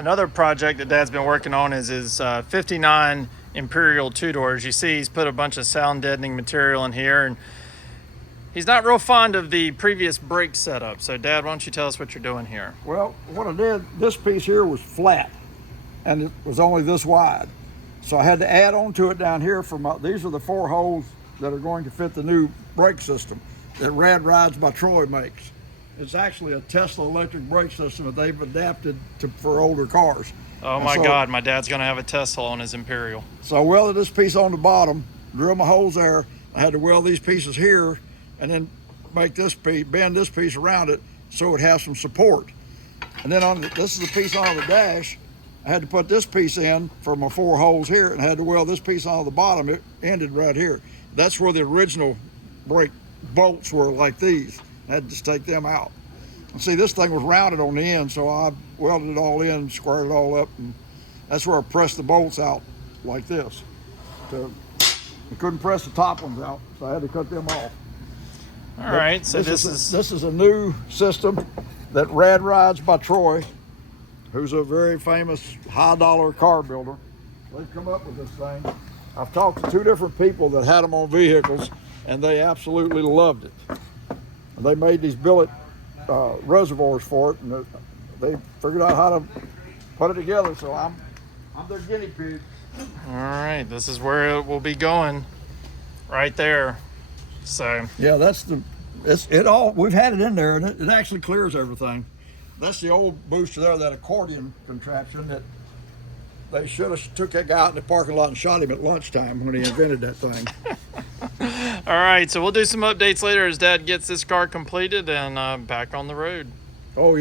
Another project that Dad's been working on is his 59 Imperial two-doors. You see he's put a bunch of sound deadening material in here, and he's not real fond of the previous brake setup. So Dad, why don't you tell us what you're doing here? Well, what I did, this piece here was flat and it was only this wide. So I had to add on to it down here these are the 4 holes that are going to fit the new brake system that Rad Rides by Troy makes. It's actually a Tesla electric brake system that they've adapted for older cars. Oh my God, my dad's gonna have a Tesla on his Imperial. So I welded this piece on the bottom, drilled my holes there. I had to weld these pieces here and then make this piece, bend this piece around it so it has some support. And then this is the piece on the dash. I had to put this piece in for my 4 holes here and I had to weld this piece on the bottom. It ended right here. That's where the original brake bolts were, like these. I had to just take them out. And see, this thing was rounded on the end, so I welded it all in, squared it all up, and that's where I pressed the bolts out like this. I couldn't press the top ones out, so I had to cut them off. All right, so this is a new system that Rad Rides by Troy, who's a very famous high-dollar car builder. They've come up with this thing. I've talked to 2 different people that had them on vehicles, and they absolutely loved it. And they made these billet reservoirs for it, and they figured out how to put it together. So I'm their guinea pig. All right, this is where it will be going, right there. So yeah, we've had it in there, and it actually clears everything. That's the old booster there, that accordion contraption that they should have took that guy out in the parking lot and shot him at lunchtime when he invented that thing. all right, so we'll do some updates later as Dad gets this car completed and back on the road. Oh, yeah.